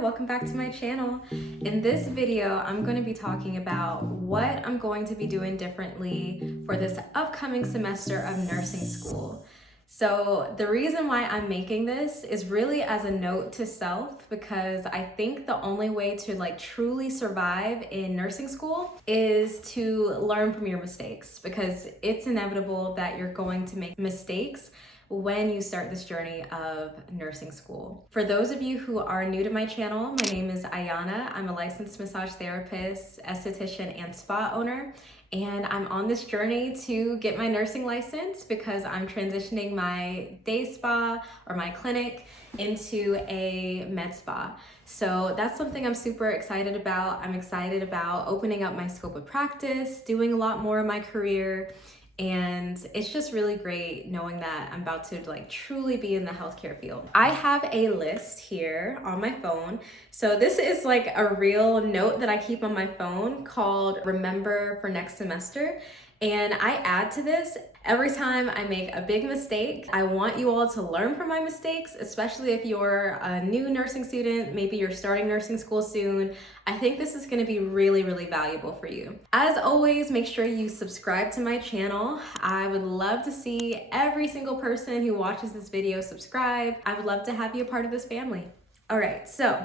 welcome back to my channel. In this video, I'm going to be talking about what I'm going to be doing differently for this upcoming semester of nursing school. So the reason why I'm making this is really as a note to self, because I think the only way to truly survive in nursing school is to learn from your mistakes, because it's inevitable that you're going to make mistakes when you start this journey of nursing school. For those of you who are new to my channel, my name is Ayana. I'm a licensed massage therapist, esthetician, and spa owner. And I'm on this journey to get my nursing license because I'm transitioning my day spa or my clinic into a med spa. So that's something I'm super excited about. I'm excited about opening up my scope of practice, doing a lot more in my career. And it's just really great knowing that I'm about to truly be in the healthcare field. I have a list here on my phone. So this is like a real note that I keep on my phone called Remember for Next Semester. And I add to this every time I make a big mistake. I want you all to learn from my mistakes, especially if you're a new nursing student, maybe you're starting nursing school soon. I think this is gonna be really, really valuable for you. As always, make sure you subscribe to my channel. I would love to see every single person who watches this video subscribe. I would love to have you a part of this family. All right, so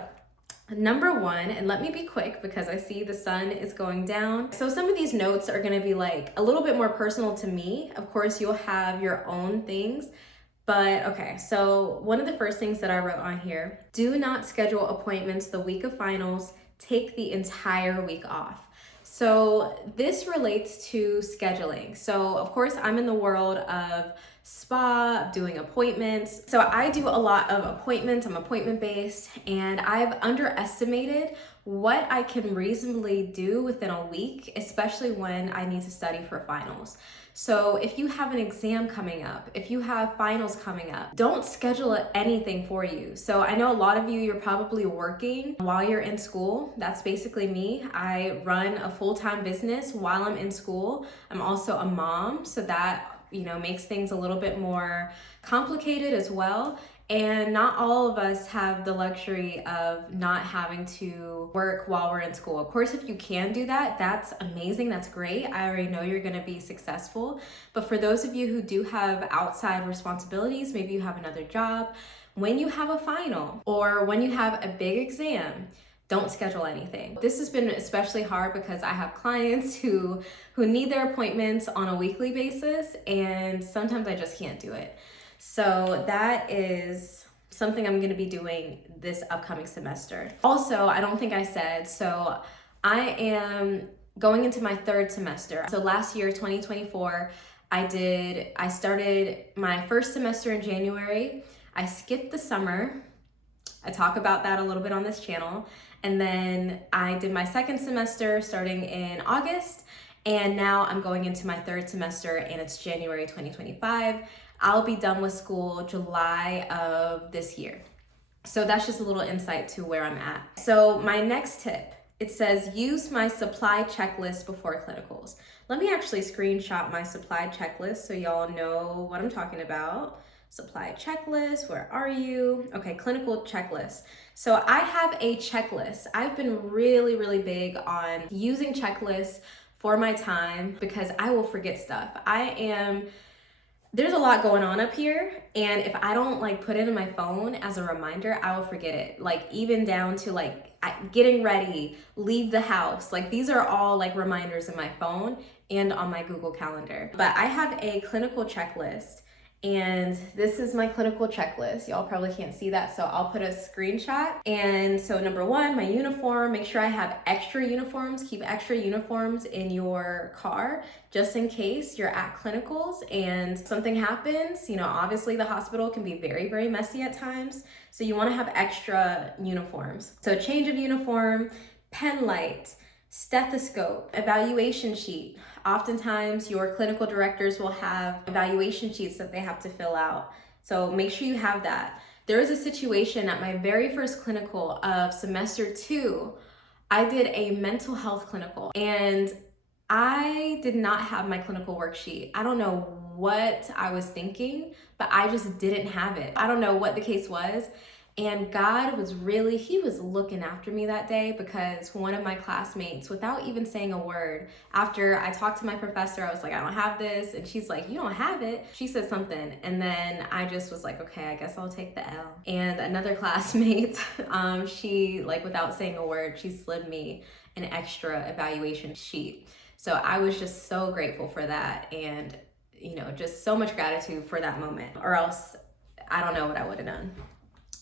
number one, and let me be quick because I see the sun is going down. So some of these notes are gonna be a little bit more personal to me. Of course, you'll have your own things, but okay. So one of the first things that I wrote on here, do not schedule appointments the week of finals, take the entire week off. So this relates to scheduling. So of course, I'm in the world of spa, doing appointments. So I do a lot of appointments, I'm appointment based, and I've underestimated what I can reasonably do within a week, especially when I need to study for finals. So if you have an exam coming up, if you have finals coming up, don't schedule anything for you. So I know a lot of you, you're probably working while you're in school. That's basically me. I run a full-time business while I'm in school. I'm also a mom, so that makes things a little bit more complicated as well. And not all of us have the luxury of not having to work while we're in school. Of course, if you can do that, that's amazing, that's great. I already know you're gonna be successful. But for those of you who do have outside responsibilities, maybe you have another job, when you have a final or when you have a big exam, don't schedule anything. This has been especially hard because I have clients who need their appointments on a weekly basis, and sometimes I just can't do it. So that is something I'm gonna be doing this upcoming semester. Also, I don't think I said, so I am going into my third semester. So last year, 2024, I started my first semester in January. I skipped the summer. I talk about that a little bit on this channel. And then I did my second semester starting in August. And now I'm going into my third semester, and it's January 2025. I'll be done with school July of this year. So that's just a little insight to where I'm at. So my next tip, it says use my supply checklist before clinicals. Let me actually screenshot my supply checklist so y'all know what I'm talking about. Supply checklist, where are you? Okay, clinical checklist. So I have a checklist. I've been really, really big on using checklists for my time because I will forget stuff. There's a lot going on up here, and if I don't put it in my phone as a reminder, I will forget it. Even down to getting ready, leave the house. These are all reminders in my phone and on my Google Calendar. But I have a clinical checklist, and this is my clinical checklist. Y'all probably can't see that, so I'll put a screenshot. And so number one, my uniform, make sure I have extra uniforms. Keep extra uniforms in your car just in case you're at clinicals and something happens. Obviously the hospital can be very, very messy at times. So you wanna have extra uniforms. So change of uniform, pen light, stethoscope, evaluation sheet. Oftentimes your clinical directors will have evaluation sheets that they have to fill out. So make sure you have that. There was a situation at my very first clinical of semester 2. I did a mental health clinical and I did not have my clinical worksheet. I don't know what I was thinking, but I just didn't have it. I don't know what the case was. And God was really, he was looking after me that day, because one of my classmates, without even saying a word, after I talked to my professor, I was like, I don't have this. And she's like, you don't have it. She said something. And then I just was like, okay, I guess I'll take the L. And another classmate, she, like, without saying a word, she slid me an extra evaluation sheet. So I was just so grateful for that. And, you know, just so much gratitude for that moment, or else I don't know what I would have done.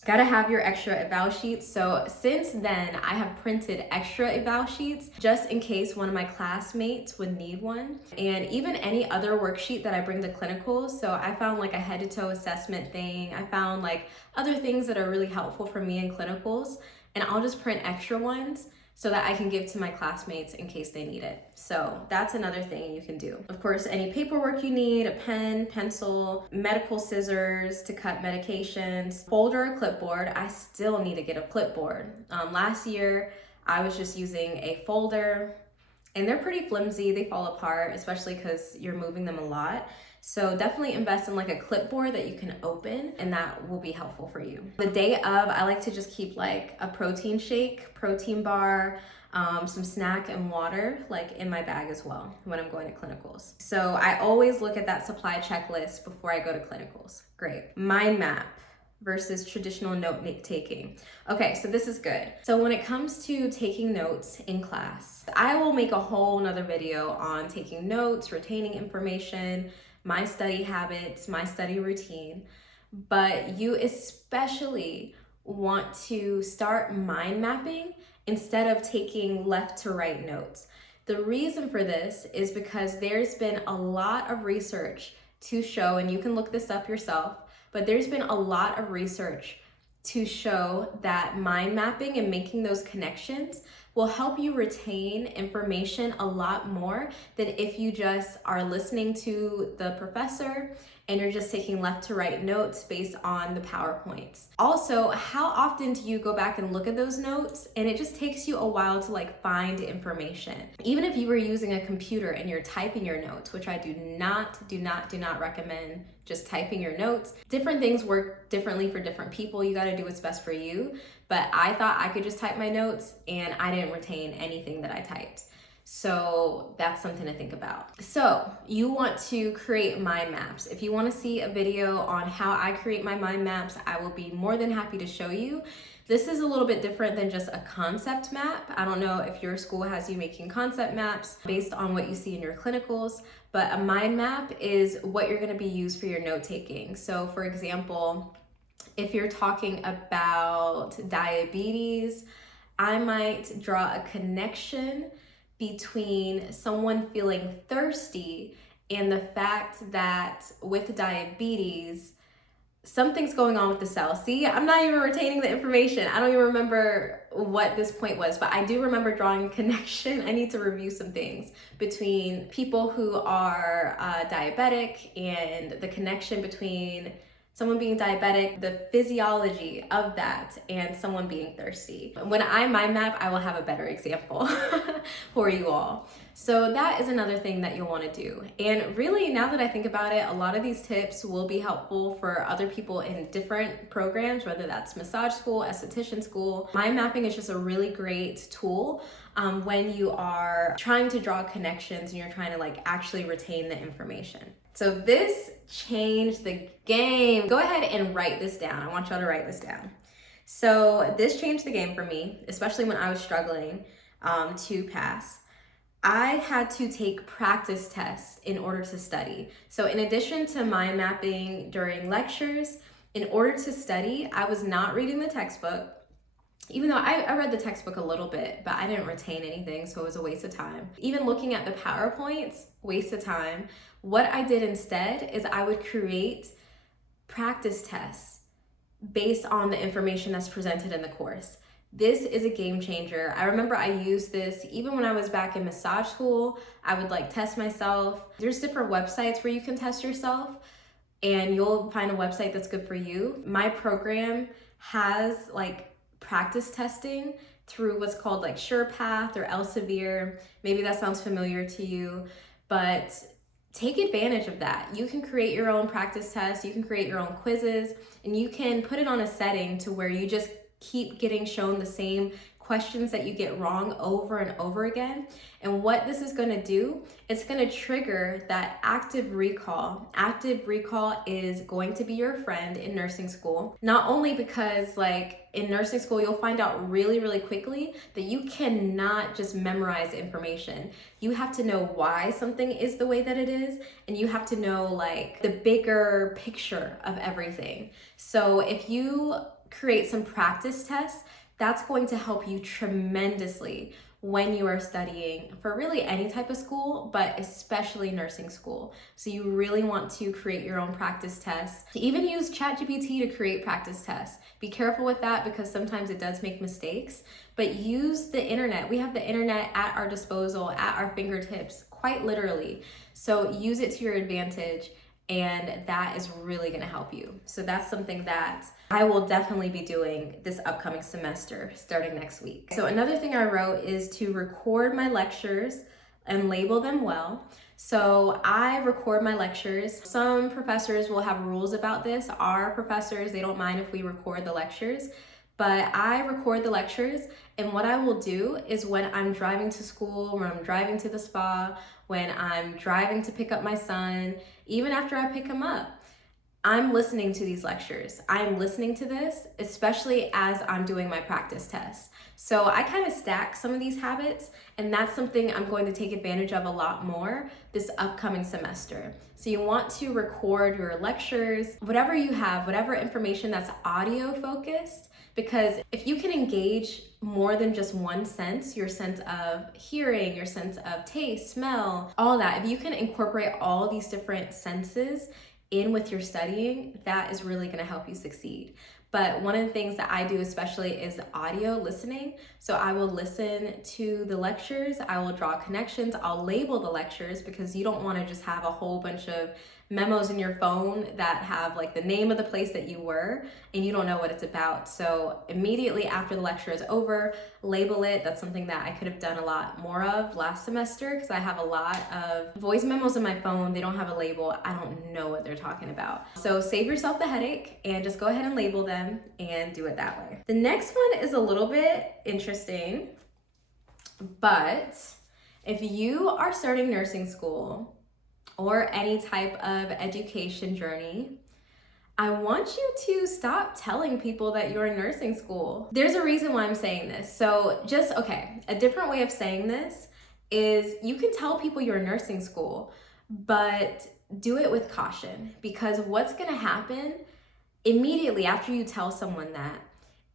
Gotta have your extra eval sheets. So since then, I have printed extra eval sheets just in case one of my classmates would need one. And even any other worksheet that I bring to clinicals. So I found like a head to toe assessment thing. I found like other things that are really helpful for me in clinicals. And I'll just print extra ones so that I can give to my classmates in case they need it. So that's another thing you can do. Of course, any paperwork you need, a pen, pencil, medical scissors to cut medications, folder, or clipboard. I still need to get a clipboard. Last year, I was just using a folder, and they're pretty flimsy. They fall apart, especially because you're moving them a lot. So definitely invest in like a clipboard that you can open, and that will be helpful for you. The day of, I like to just keep like a protein shake, protein bar, some snack and water like in my bag as well when I'm going to clinicals. So I always look at that supply checklist before I go to clinicals. Great. Mind map versus traditional note taking. Okay, so this is good. So when it comes to taking notes in class, I will make a whole nother video on taking notes, retaining information, my study habits, my study routine, but you especially want to start mind mapping instead of taking left to right notes. The reason for this is because there's been a lot of research to show, and you can look this up yourself, but there's been a lot of research to show that mind mapping and making those connections will help you retain information a lot more than if you just are listening to the professor and you're just taking left to right notes based on the PowerPoints. Also, how often do you go back and look at those notes and it just takes you a while to like find information? Even if you were using a computer and you're typing your notes, which I do not recommend just typing your notes. Different things work differently for different people. You gotta do what's best for you. But I thought I could just type my notes and I didn't retain anything that I typed. So that's something to think about. So you want to create mind maps. If you want to see a video on how I create my mind maps, I will be more than happy to show you. This is a little bit different than just a concept map. I don't know if your school has you making concept maps based on what you see in your clinicals, but a mind map is what you're going to be used for your note taking. So for example, if you're talking about diabetes, I might draw a connection between someone feeling thirsty and the fact that with diabetes, something's going on with the cells. See, I'm not even retaining the information. I don't even remember what this point was, but I do remember drawing a connection. I need to review some things between people who are diabetic and the connection between someone being diabetic, the physiology of that, and someone being thirsty. When I mind map, I will have a better example for you all. So that is another thing that you'll want to do. And really, now that I think about it, a lot of these tips will be helpful for other people in different programs, whether that's massage school, esthetician school. Mind mapping is just a really great tool when you are trying to draw connections and you're trying to like actually retain the information. So this changed the game. Go ahead and write this down. I want y'all to write this down. So this changed the game for me, especially when I was struggling to pass. I had to take practice tests in order to study. So in addition to mind mapping during lectures, in order to study, I was not reading the textbook. Even though I read the textbook a little bit, but I didn't retain anything, so it was a waste of time. Even looking at the PowerPoints, waste of time. What I did instead is I would create practice tests based on the information that's presented in the course. This is a game changer. I remember I used this even when I was back in massage school. I would like test myself. There's different websites where you can test yourself and you'll find a website that's good for you. My program has like practice testing through what's called like SurePath or Elsevier. Maybe that sounds familiar to you, but take advantage of that. You can create your own practice tests, you can create your own quizzes, and you can put it on a setting to where you just keep getting shown the same questions that you get wrong over and over again. And what this is going to do, it's going to trigger that active recall. Active recall is going to be your friend in nursing school, not only because like in nursing school, you'll find out really, really quickly that you cannot just memorize information. You have to know why something is the way that it is, and you have to know like the bigger picture of everything. So if you create some practice tests, that's going to help you tremendously when you are studying for really any type of school, but especially nursing school. So you really want to create your own practice tests. Even use ChatGPT to create practice tests. Be careful with that because sometimes it does make mistakes, but use the internet. We have the internet at our disposal, at our fingertips, quite literally. So use it to your advantage, and that is really gonna help you. So that's something that I will definitely be doing this upcoming semester starting next week. So another thing I wrote is to record my lectures and label them well. So I record my lectures. Some professors will have rules about this. Our professors, they don't mind if we record the lectures, but I record the lectures, and what I will do is when I'm driving to school, when I'm driving to the spa, when I'm driving to pick up my son, even after I pick him up, I'm listening to these lectures. I'm listening to this, especially as I'm doing my practice tests. So I kind of stack some of these habits, and that's something I'm going to take advantage of a lot more this upcoming semester. So you want to record your lectures, whatever you have, whatever information that's audio focused, because if you can engage more than just one sense, your sense of hearing, your sense of taste, smell, all that, if you can incorporate all these different senses in with your studying, that is really going to help you succeed. But one of the things that I do especially is audio listening. So I will listen to the lectures, I will draw connections, I'll label the lectures, because you don't want to just have a whole bunch of memos in your phone that have like the name of the place that you were and you don't know what it's about. So immediately after the lecture is over, label it. That's something that I could have done a lot more of last semester because I have a lot of voice memos in my phone. They don't have a label. I don't know what they're talking about. So save yourself the headache and just go ahead and label them and do it that way. The next one is a little bit interesting, but if you are starting nursing school or any type of education journey, I want you to stop telling people that you're in nursing school. There's a reason why I'm saying this. So a different way of saying this is you can tell people you're in nursing school, but do it with caution, because what's gonna happen immediately after you tell someone that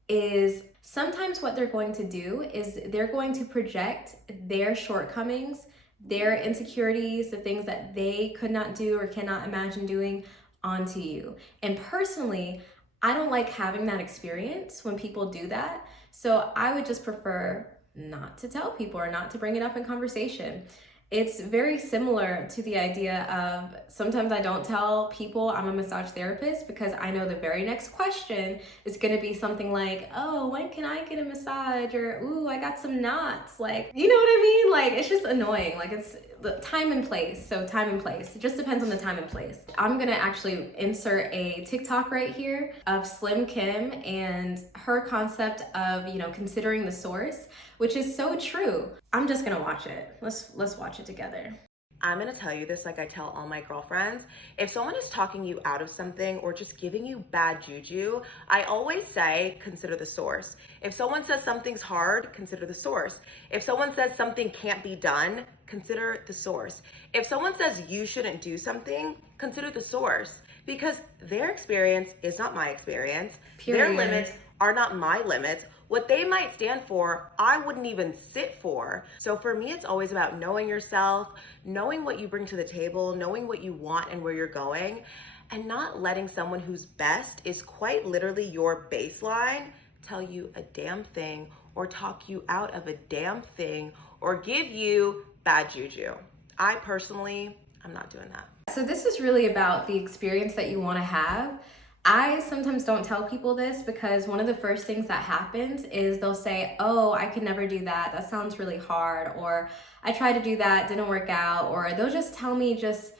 is sometimes what they're going to do is they're going to project their shortcomings, their insecurities, the things that they could not do or cannot imagine doing onto you. And personally, I don't like having that experience when people do that. So I would just prefer not to tell people or not to bring it up in conversation. It's very similar to the idea of sometimes I don't tell people I'm a massage therapist because I know the very next question is going to be something like, oh, when can I get a massage? Or, ooh, I got some knots. Like, you know what I mean? Like, it's just annoying. Like, it's the time and place. So time and place. It just depends on the time and place. I'm going to actually insert a TikTok right here of Slim Kim and her concept of, considering the source, which is so true. I'm just gonna watch it. Let's watch it together. I'm gonna tell you this like I tell all my girlfriends. If someone is talking you out of something or just giving you bad juju, I always say, consider the source. If someone says something's hard, consider the source. If someone says something can't be done, consider the source. If someone says you shouldn't do something, consider the source. Because their experience is not my experience. Period. Their limits are not my limits. What they might stand for, I wouldn't even sit for. So for me, it's always about knowing yourself, knowing what you bring to the table, knowing what you want and where you're going, and not letting someone whose best is quite literally your baseline tell you a damn thing or talk you out of a damn thing or give you bad juju. I personally, I'm not doing that. So this is really about the experience that you want to have. I sometimes don't tell people this because one of the first things that happens is they'll say, oh, I could never do that. That sounds really hard. Or I tried to do that, didn't work out. Or they'll just tell me just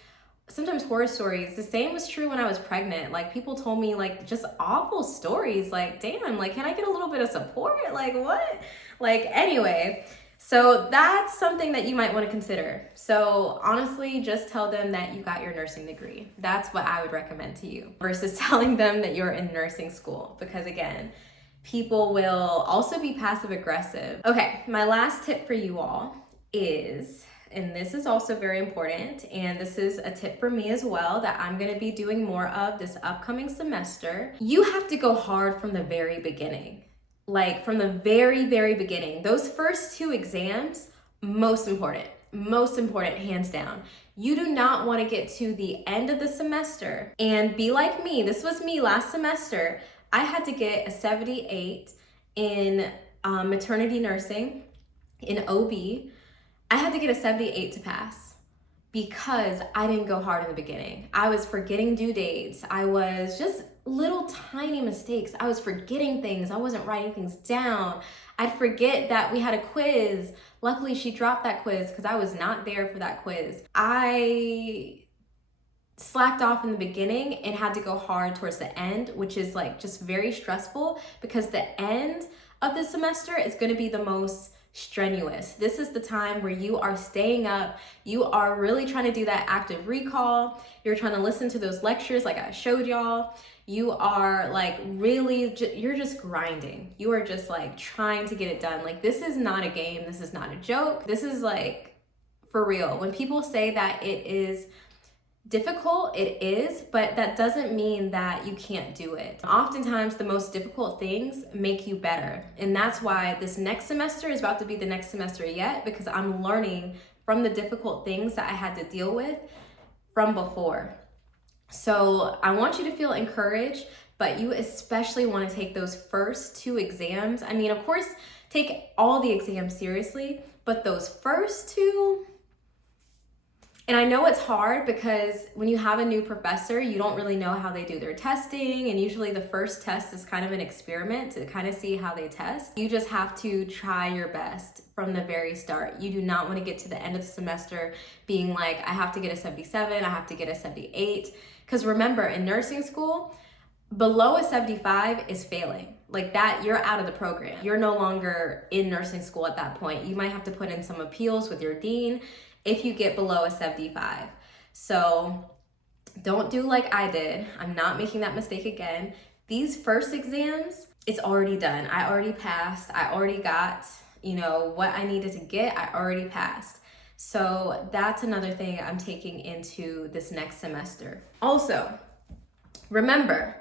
sometimes horror stories. The same was true when I was pregnant. Like, people told me like just awful stories. Like, damn, like, can I get a little bit of support? Like, what? Like, anyway, so that's something that you might want to consider. So honestly, just tell them that you got your nursing degree. That's what I would recommend to you, versus telling them that you're in nursing school, because again, people will also be passive aggressive. Okay, my last tip for you all is, and this is also very important, and this is a tip for me as well that I'm going to be doing more of this upcoming semester. You have to go hard from the very beginning. Like, from the very, very beginning. Those first 2 exams, most important, hands down. You do not want to get to the end of the semester and be like me. This was me last semester. I had to get a 78 in maternity nursing, in OB. I had to get a 78 to pass because I didn't go hard in the beginning. I was forgetting due dates. I was just little tiny mistakes. I was forgetting things. I wasn't writing things down. I'd forget that we had a quiz. Luckily, she dropped that quiz because I was not there for that quiz. I slacked off in the beginning and had to go hard towards the end, which is like just very stressful because the end of the semester is going to be the most strenuous. This is the time where you are staying up, you are really trying to do that active recall, you're trying to listen to those lectures like I showed y'all, you are like really, you're just grinding. You are just like trying to get it done. Like, this is not a game, this is not a joke, this is like for real. When people say that it is difficult, it is, but that doesn't mean that you can't do it. Oftentimes, the most difficult things make you better. And that's why this next semester is about to be the next semester yet, because I'm learning from the difficult things that I had to deal with from before. So I want you to feel encouraged, but you especially want to take those first 2 exams. I mean, of course, take all the exams seriously, but those first 2, and I know it's hard because when you have a new professor, you don't really know how they do their testing. And usually the first test is kind of an experiment to kind of see how they test. You just have to try your best from the very start. You do not want to get to the end of the semester being like, I have to get a 77, I have to get a 78. Because remember, in nursing school, below a 75 is failing. Like that, you're out of the program. You're no longer in nursing school at that point. You might have to put in some appeals with your dean if you get below a 75. So don't do like I did. I'm not making that mistake again. These first exams, it's already done. I already passed. I already got, what I needed to get. I already passed. So that's another thing I'm taking into this next semester. Also, remember,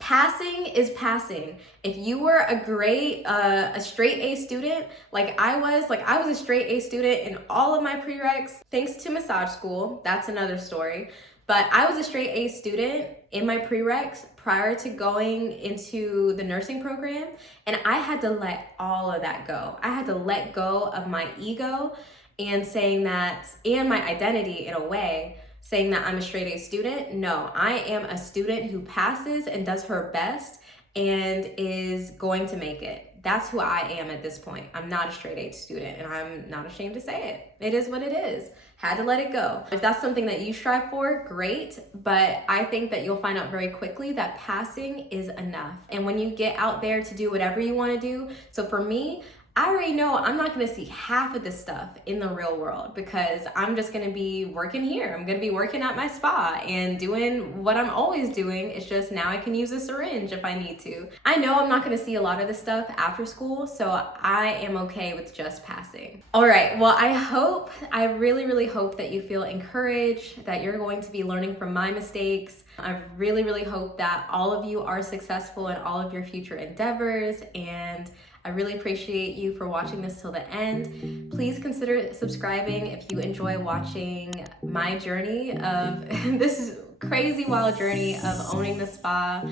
passing is passing. If you were a straight A student, like I was a straight A student in all of my prereqs, thanks to massage school. That's another story. But I was a straight A student in my prereqs prior to going into the nursing program, and I had to let all of that go. I had to let go of my ego and saying that, and my identity in a way, saying that I'm a straight A student. No, I am a student who passes and does her best and is going to make it. That's who I am at this point. I'm not a straight A student, and I'm not ashamed to say it. It is what it is. Had to let it go. If that's something that you strive for, great. But I think that you'll find out very quickly that passing is enough. And when you get out there to do whatever you want to do, so for me, I already know I'm not gonna see half of this stuff in the real world because I'm just gonna be working here. I'm gonna be working at my spa and doing what I'm always doing. It's just now I can use a syringe if I need to. I know I'm not gonna see a lot of this stuff after school, so I am okay with just passing. All right, well, I really, really hope that you feel encouraged, that you're going to be learning from my mistakes. I really, really hope that all of you are successful in all of your future endeavors, and I really appreciate you for watching this till the end. Please consider subscribing if you enjoy watching my journey of this crazy wild journey of owning the spa,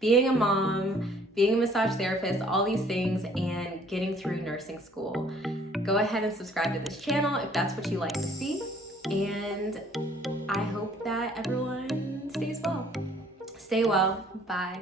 being a mom, being a massage therapist, all these things, and getting through nursing school. Go ahead and subscribe to this channel if that's what you like to see. And I hope that everyone stays well. Stay well. Bye.